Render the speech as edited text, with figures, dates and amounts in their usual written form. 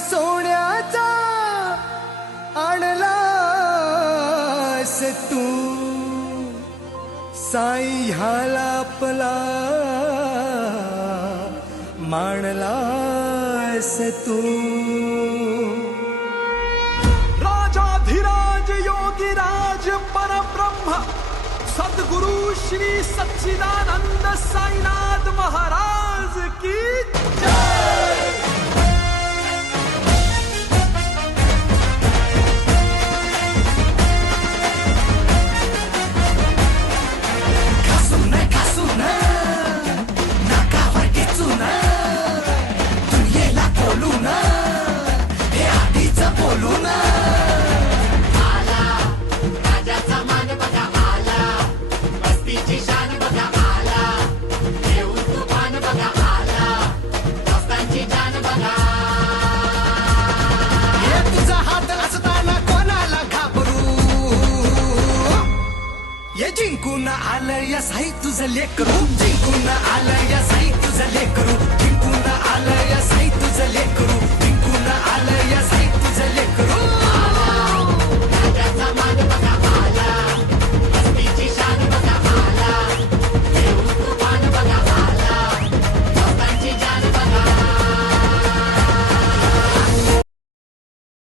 सोन्याचा आणलास तू साई ह्याला आपला मानलास तू राजाधिराज योगीराज परब्रह्म सद्गुरु श्री सच्चिदानंद साईनाथ महाराज की जय। जिंकून आलं या साई तुझं लेकरू जिंकून आलं या साई तुझं लेकरू जिंकून आलं या साई तुझं लेकरू